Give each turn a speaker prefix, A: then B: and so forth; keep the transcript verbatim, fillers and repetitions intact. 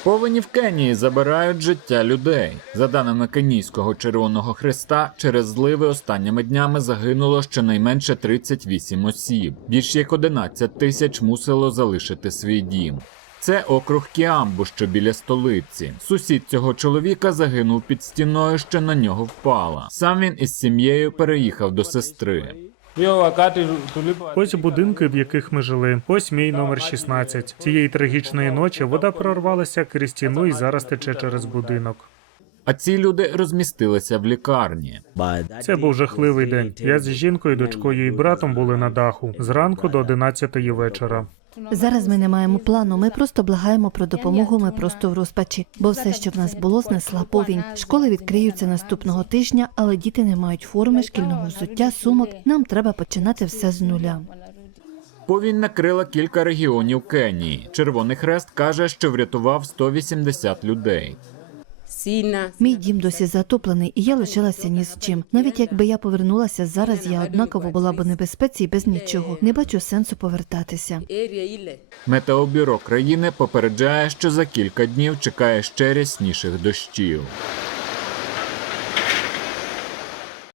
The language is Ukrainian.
A: Повені в Кенії забирають життя людей. За даними Кенійського Червоного Хреста, через зливи останніми днями загинуло щонайменше тридцять вісім осіб. Більш як одинадцять тисяч мусило залишити свій дім. Це округ Кіамбу, що біля столиці. Сусід цього чоловіка загинув під стіною, що на нього впала. Сам він із сім'єю переїхав до сестри.
B: Ось будинки, в яких ми жили. Ось мій номер шістнадцять. Цієї трагічної ночі вода прорвалася крізь стіну і зараз тече через будинок.
A: А ці люди розмістилися в лікарні.
B: Це був жахливий день. Я з жінкою, дочкою і братом були на даху. Зранку до одинадцятої вечора.
C: Зараз ми не маємо плану, ми просто благаємо про допомогу, ми просто в розпачі. Бо все, що в нас було, знесла повінь. Школи відкриються наступного тижня, але діти не мають форми, шкільного взуття, сумок. Нам треба починати все з нуля.
A: Повінь накрила кілька регіонів Кенії. Червоний Хрест каже, що врятував сто вісімдесят людей.
C: Мій дім досі затоплений, і я лишилася ні з чим. Навіть якби я повернулася зараз, я однаково була б у небезпеці і без нічого. Не бачу сенсу повертатися.
A: Метеобюро країни попереджає, що за кілька днів чекає ще рясніших дощів.